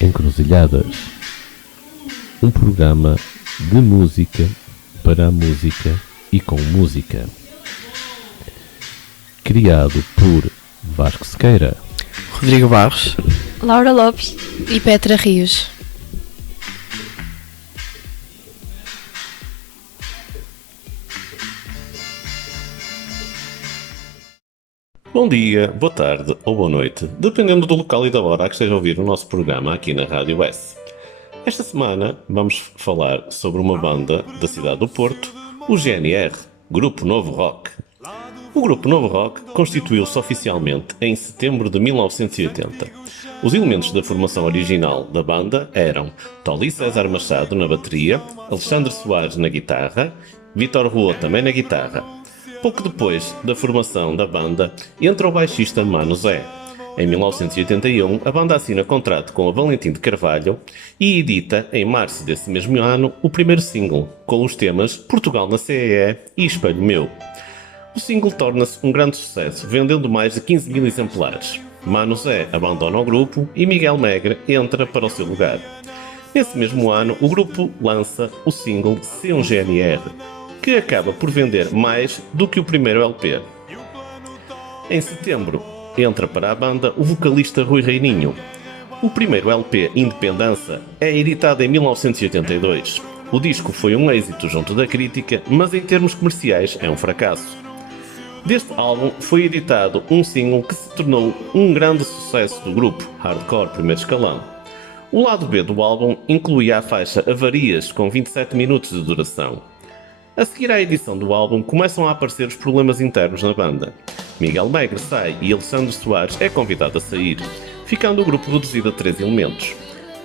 Encruzilhadas, um programa de música para a música e com música, criado por Vasco Sequeira, Rodrigo Barros, Laura Lopes e Petra Rios. Bom dia, boa tarde ou boa noite, dependendo do local e da hora a que esteja a ouvir o nosso programa aqui na Rádio S. Esta semana vamos falar sobre uma banda da cidade do Porto, o GNR, Grupo Novo Rock. O Grupo Novo Rock constituiu-se oficialmente em setembro de 1980. Os elementos da formação original da banda eram Tolly César Machado na bateria, Alexandre Soares na guitarra, Vítor Rua também na guitarra. Pouco depois da formação da banda, entra o baixista Mano Zé. Em 1981, a banda assina contrato com a Valentim de Carvalho e edita, em março desse mesmo ano, o primeiro single, com os temas Portugal na CEE e Espelho Meu. O single torna-se um grande sucesso, vendendo mais de 15 mil exemplares. Mano Zé abandona o grupo e Miguel Megre entra para o seu lugar. Nesse mesmo ano, o grupo lança o single Se um GNR, que acaba por vender mais do que o primeiro LP. Em setembro, entra para a banda o vocalista Rui Reininho. O primeiro LP, Independência, é editado em 1982. O disco foi um êxito junto da crítica, mas em termos comerciais é um fracasso. Deste álbum foi editado um single que se tornou um grande sucesso do grupo, Hardcore Primeiro Escalão. O lado B do álbum incluía a faixa Avarias, com 27 minutos de duração. A seguir à edição do álbum, começam a aparecer os problemas internos na banda. Miguel Megre sai e Alexandre Soares é convidado a sair, ficando o grupo reduzido a 3 elementos.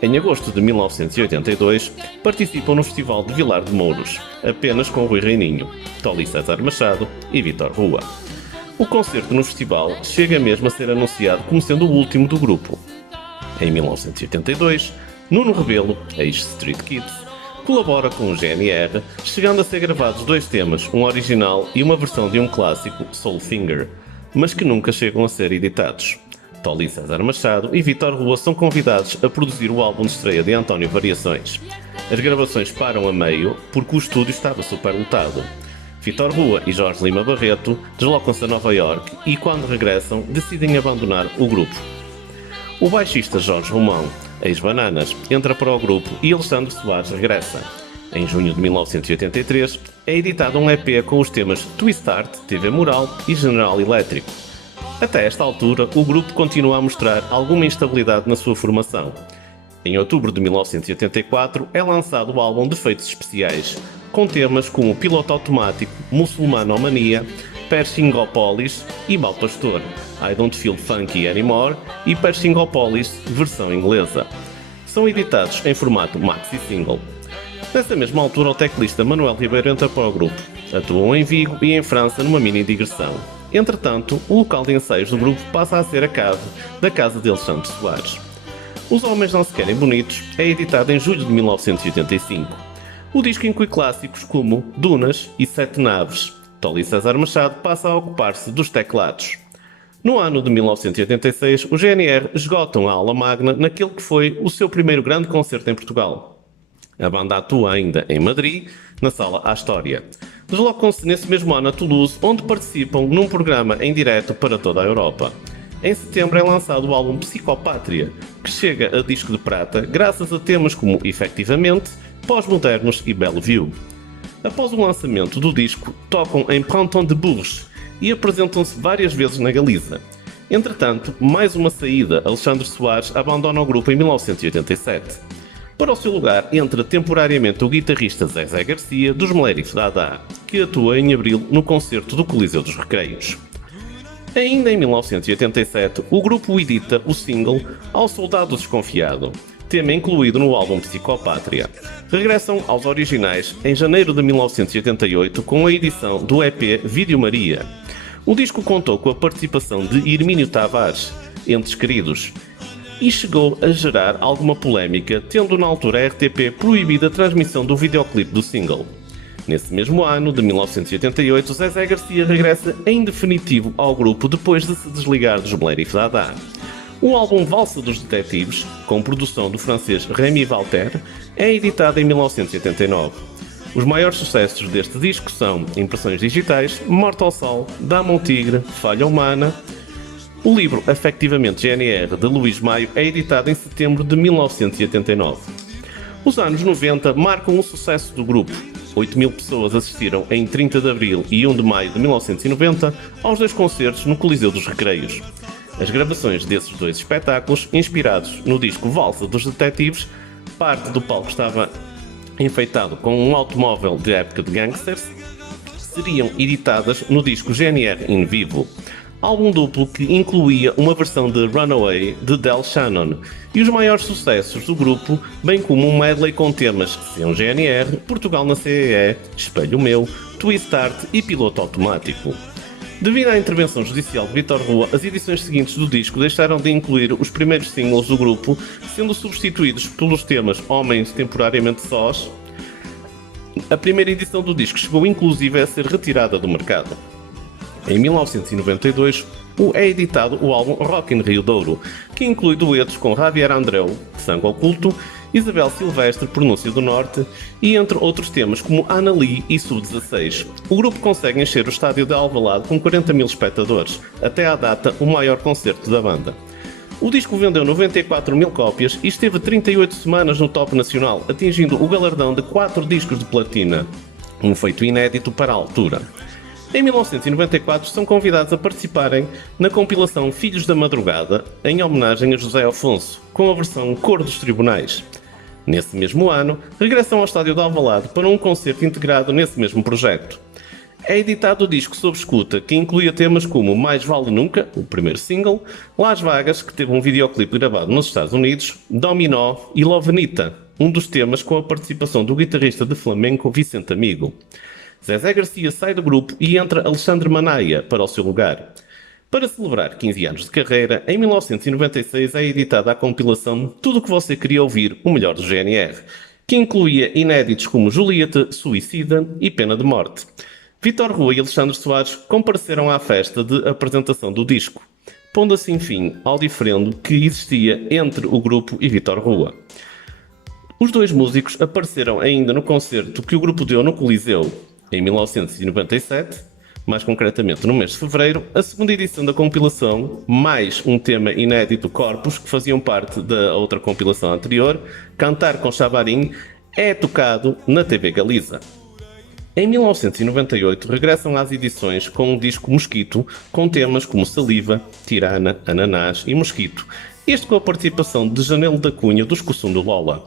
Em agosto de 1982, participam no Festival de Vilar de Mouros, apenas com Rui Reininho, Tolly César Machado e Vítor Rua. O concerto no festival chega mesmo a ser anunciado como sendo o último do grupo. Em 1982, Nuno Rebelo, ex-Street Kids, colabora com o GNR, chegando a ser gravados 2 temas, um original e uma versão de um clássico, Soulfinger, mas que nunca chegam a ser editados. Tolly César Machado e Vítor Rua são convidados a produzir o álbum de estreia de António Variações. As gravações param a meio porque o estúdio estava superlotado. Vítor Rua e Jorge Lima Barreto deslocam-se a Nova Iorque e, quando regressam, decidem abandonar o grupo. O baixista Jorge Romão, ex-Bananas, entra para o grupo e Alexandre Soares regressa. Em junho de 1983, é editado um EP com os temas Twist Art, TV Moral e General Elétrico. Até esta altura, o grupo continua a mostrar alguma instabilidade na sua formação. Em outubro de 1984, é lançado o álbum Defeitos Especiais, com temas como Piloto Automático, Muçulmanomania, Pershingopolis e Mau Pastor, I Don't Feel Funky Anymore e Pershingopolis versão inglesa. São editados em formato maxi-single. Nessa mesma altura, o teclista Manuel Ribeiro entra para o grupo. Atuam em Vigo e em França numa mini digressão. Entretanto, o local de ensaios do grupo passa a ser a cave da casa de Alexandre Soares. Os Homens Não Se Querem Bonitos é editado em julho de 1985. O disco inclui clássicos como Dunas e Sete Naves. Tolly César Machado passa a ocupar-se dos teclados. No ano de 1986, o GNR esgotam a aula magna naquele que foi o seu primeiro grande concerto em Portugal. A banda atua ainda em Madrid, na sala A História. Deslocam-se nesse mesmo ano a Toulouse, onde participam num programa em direto para toda a Europa. Em setembro é lançado o álbum Psicopátria, que chega a disco de prata graças a temas como Efectivamente, Pós-Modernos e Bellevue. Após o lançamento do disco, tocam em Printemps de Bourges e apresentam-se várias vezes na Galiza. Entretanto, mais uma saída, Alexandre Soares abandona o grupo em 1987. Para o seu lugar entra temporariamente o guitarrista Zezé Garcia, dos Melerif Dada, que atua em abril no concerto do Coliseu dos Recreios. Ainda em 1987, o grupo edita o single Ao Soldado Desconfiado, tema incluído no álbum Psicopátria. Regressam aos originais em janeiro de 1988 com a edição do EP Vídeo Maria. O disco contou com a participação de Hermínio Tavares, Entes Queridos, e chegou a gerar alguma polémica, tendo na altura a RTP proibido a transmissão do videoclipe do single. Nesse mesmo ano, de 1988, Zezé Garcia regressa em definitivo ao grupo depois de se desligar dos Melerif Dada. O álbum Valsa dos Detetives, com produção do francês Rémi Walter, é editado em 1989. Os maiores sucessos deste disco são Impressões Digitais, Morte ao Sol, Dama ao Tigre, Falha Humana. O livro Afectivamente GNR, de Luís Maio, é editado em setembro de 1989. Os anos 90 marcam o sucesso do grupo. 8.000 pessoas assistiram em 30 de abril e 1 de maio de 1990 aos 2 concertos no Coliseu dos Recreios. As gravações desses 2 espetáculos, inspirados no disco Valsa dos Detetives, parte do palco estava enfeitado com um automóvel de época de gangsters, seriam editadas no disco GNR In Vivo, álbum duplo que incluía uma versão de Runaway de Del Shannon e os maiores sucessos do grupo, bem como um medley com temas São GNR, Portugal na CEE, Espelho Meu, Twist Art e Piloto Automático. Devido à intervenção judicial de Vítor Rua, as edições seguintes do disco deixaram de incluir os primeiros singles do grupo, sendo substituídos pelos temas Homens Temporariamente Sós. A primeira edição do disco chegou inclusive a ser retirada do mercado. Em 1992 é editado o álbum Rock in Rio Douro, que inclui duetos com Javier Andreu, Sangue Oculto, Isabel Silvestre, Pronúncia do Norte, e entre outros temas como Ana Lee e Sub-16. O grupo consegue encher o estádio de Alvalade com 40.000 espectadores, até à data o maior concerto da banda. O disco vendeu 94.000 cópias e esteve 38 semanas no top nacional, atingindo o galardão de 4 discos de platina, um feito inédito para a altura. Em 1994 são convidados a participarem na compilação Filhos da Madrugada, em homenagem a José Afonso, com a versão Cor dos Tribunais. Nesse mesmo ano, regressam ao estádio de Alvalade para um concerto integrado nesse mesmo projeto. É editado o disco sob escuta, que incluía temas como Mais Vale Nunca, o primeiro single, Las Vagas, que teve um videoclipe gravado nos Estados Unidos, Dominó e Lovenita, um dos temas com a participação do guitarrista de flamenco Vicente Amigo. Zezé Garcia sai do grupo e entra Alexandre Manaia para o seu lugar. Para celebrar 15 anos de carreira, em 1996 é editada a compilação Tudo o que você queria ouvir, o melhor do GNR, que incluía inéditos como Julieta, Suicida e Pena de Morte. Vítor Rua e Alexandre Soares compareceram à festa de apresentação do disco, pondo assim fim ao diferendo que existia entre o grupo e Vítor Rua. Os 2 músicos apareceram ainda no concerto que o grupo deu no Coliseu, em 1997, mais concretamente no mês de fevereiro, a segunda edição da compilação, mais um tema inédito Corpus, que faziam parte da outra compilação anterior, Cantar com Chavarin, é tocado na TV Galiza. Em 1998 regressam às edições com um disco Mosquito, com temas como Saliva, Tirana, Ananás e Mosquito, este com a participação de Janelo da Cunha dos Cossundo Lola.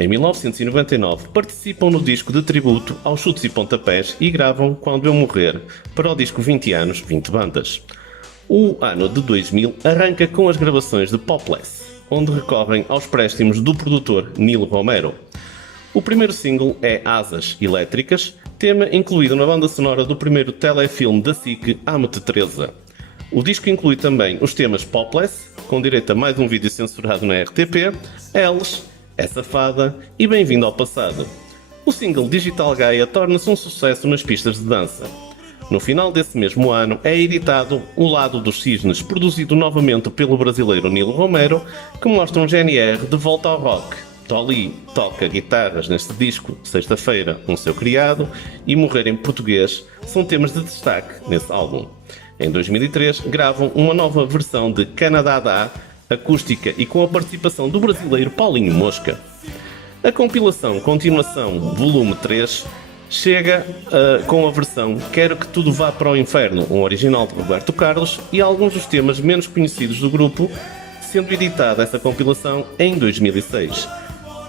Em 1999 participam no disco de tributo aos Chutes e Pontapés e gravam Quando Eu Morrer, para o disco 20 anos, 20 bandas. O ano de 2000 arranca com as gravações de Popless, onde recorrem aos préstimos do produtor Nilo Romero. O primeiro single é Asas Elétricas, tema incluído na banda sonora do primeiro telefilme da SIC, Ame-te Teresa. O disco inclui também os temas Popless, com direito a mais um vídeo censurado na RTP, Eles, É Safada e Bem-vindo ao Passado. O single Digital Gaia torna-se um sucesso nas pistas de dança. No final desse mesmo ano é editado O Lado dos Cisnes, produzido novamente pelo brasileiro Nilo Romero, que mostra um GNR de volta ao rock. Tolly toca guitarras neste disco, Sexta-feira, um seu criado, e Morrer em Português são temas de destaque nesse álbum. Em 2003 gravam uma nova versão de Canadá Dá, acústica e com a participação do brasileiro Paulinho Mosca. A compilação Continuação Volume 3 chega com a versão Quero que Tudo Vá para o Inferno, um original de Roberto Carlos, e alguns dos temas menos conhecidos do grupo, sendo editada essa compilação em 2006,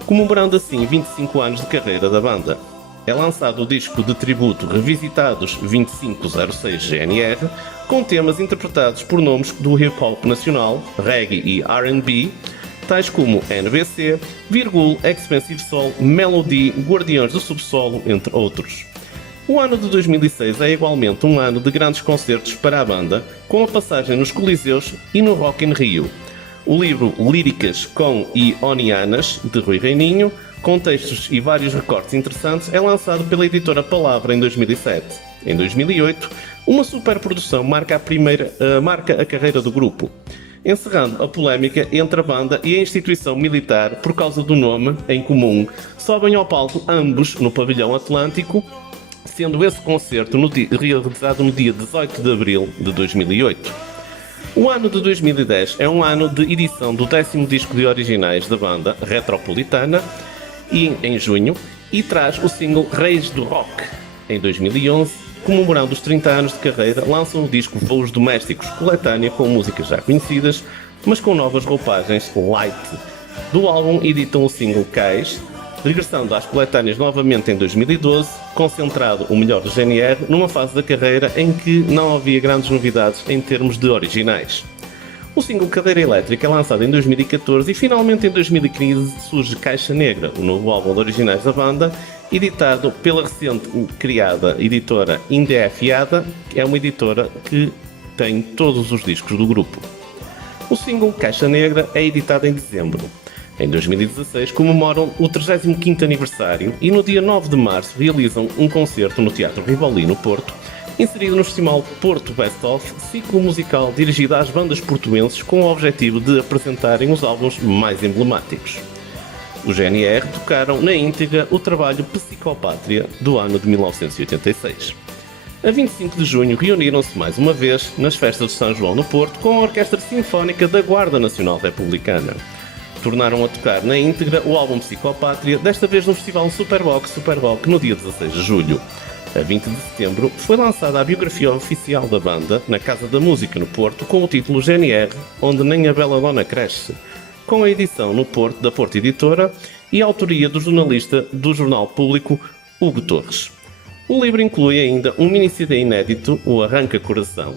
comemorando assim 25 anos de carreira da banda. É lançado o disco de tributo Revisitados 2506 GNR, com temas interpretados por nomes do hip-hop nacional, reggae e R&B, tais como NBC, Virgul, Expensive Soul, Melody, Guardiões do Subsolo, entre outros. O ano de 2006 é igualmente um ano de grandes concertos para a banda, com a passagem nos Coliseus e no Rock in Rio. O livro Líricas com Ionianas, de Rui Reininho, com textos e vários recortes interessantes, é lançado pela editora Palavra em 2007. Em 2008, uma superprodução marca a carreira do grupo. encerrando a polémica entre a banda e a instituição militar por causa do nome em comum. Sobem ao palco ambos no Pavilhão Atlântico, sendo esse concerto realizado no dia 18 de abril de 2008. O ano de 2010 é um ano de edição do 10º disco de originais da banda, Retropolitana, em junho, e traz o single Reis do Rock. Em 2011, comemorando os 30 anos de carreira, lançam o disco Voos Domésticos, coletânea com músicas já conhecidas, mas com novas roupagens light. Do álbum editam o single Cais, regressando às coletâneas novamente em 2012, concentrado o melhor do GNR numa fase da carreira em que não havia grandes novidades em termos de originais. O single Cadeira Elétrica é lançado em 2014 e finalmente em 2015 surge Caixa Negra, o novo álbum de originais da banda, editado pela recente criada editora Indefiada, que é uma editora que tem todos os discos do grupo. O single Caixa Negra é editado em dezembro. Em 2016 comemoram o 35º aniversário e no dia 9 de março realizam um concerto no Teatro Rivoli, no Porto, inserido no Festival Porto Best Of, ciclo musical dirigido às bandas portuenses com o objetivo de apresentarem os álbuns mais emblemáticos. Os GNR tocaram na íntegra o trabalho Psicopátria do ano de 1986. A 25 de junho reuniram-se mais uma vez nas festas de São João no Porto com a Orquestra Sinfónica da Guarda Nacional Republicana. Tornaram a tocar na íntegra o álbum Psicopátria, desta vez no Festival Superbox Superrock no dia 16 de julho. A 20 de setembro foi lançada a biografia oficial da banda na Casa da Música no Porto com o título GNR, onde nem a bela dona cresce, com a edição no Porto da Porto Editora e a autoria do jornalista do Jornal Público, Hugo Torres. O livro inclui ainda um mini-CD inédito, o Arranca Coração.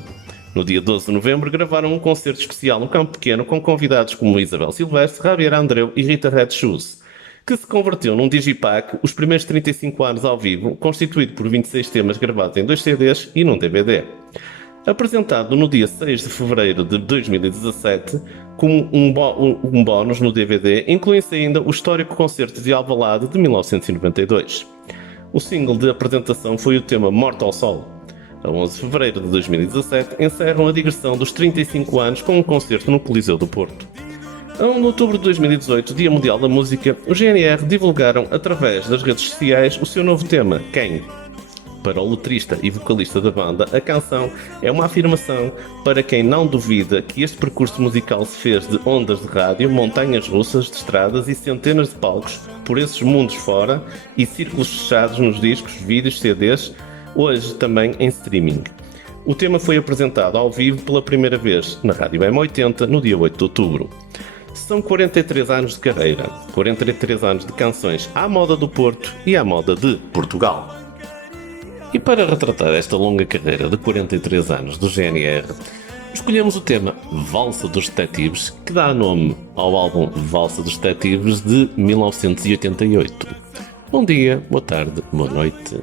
No dia 12 de novembro gravaram um concerto especial no Campo Pequeno com convidados como Isabel Silvestre, Javier Andreu e Rita Red Shoes, que se converteu num digipack os primeiros 35 anos ao vivo, constituído por 26 temas gravados em 2 CDs e num DVD. Apresentado no dia 6 de fevereiro de 2017, como um bónus no DVD, inclui-se ainda o histórico concerto de Alvalade de 1992. O single de apresentação foi o tema Morto ao Sol. A 11 de fevereiro de 2017, encerram a digressão dos 35 anos com um concerto no Coliseu do Porto. A 1 de outubro de 2018, Dia Mundial da Música, os GNR divulgaram através das redes sociais o seu novo tema, Quem? Para o letrista e vocalista da banda, a canção é uma afirmação para quem não duvida que este percurso musical se fez de ondas de rádio, montanhas russas de estradas e centenas de palcos por esses mundos fora e círculos fechados nos discos, vídeos, CDs, hoje também em streaming. O tema foi apresentado ao vivo pela primeira vez na Rádio M80 no dia 8 de outubro. São 43 anos de carreira, 43 anos de canções à moda do Porto e à moda de Portugal. E para retratar esta longa carreira de 43 anos do GNR, escolhemos o tema Valsa dos Detetives, que dá nome ao álbum Valsa dos Detetives de 1988. Bom dia, boa tarde, boa noite.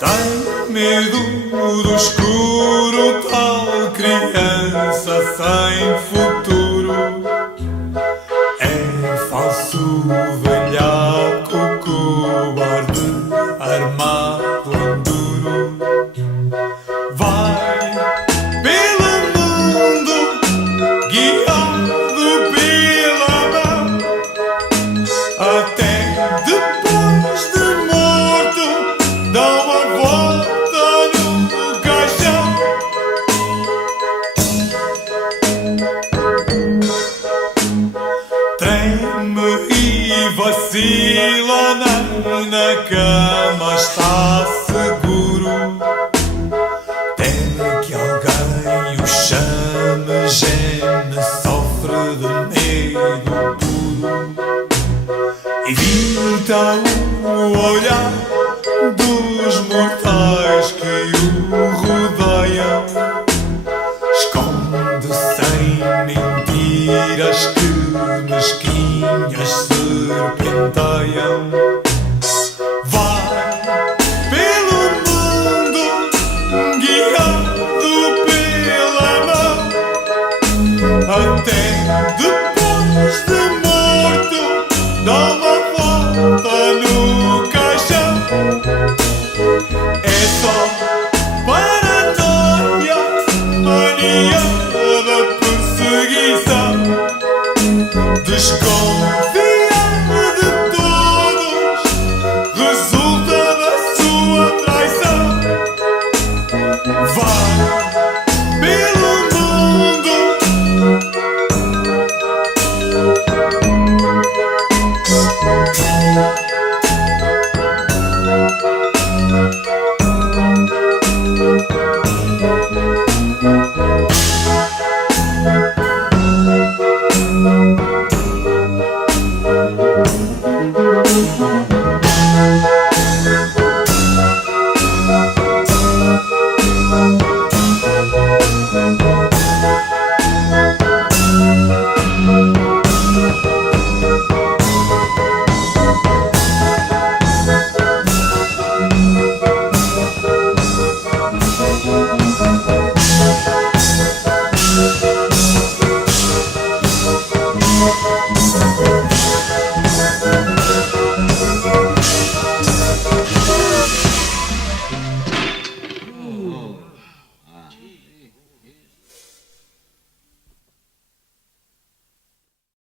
Tem medo do escuro, tal criança sem futuro. É falso, velhaco, cobarde, armado em duro. Vai pelo mundo, guiado pela mão, até depois de morto, dá uma volta no caixão. Treme e vacila, na cama está seguro. Teme que alguém o chame, geme, sofre de medo puro. Evita o olhar dos mortais.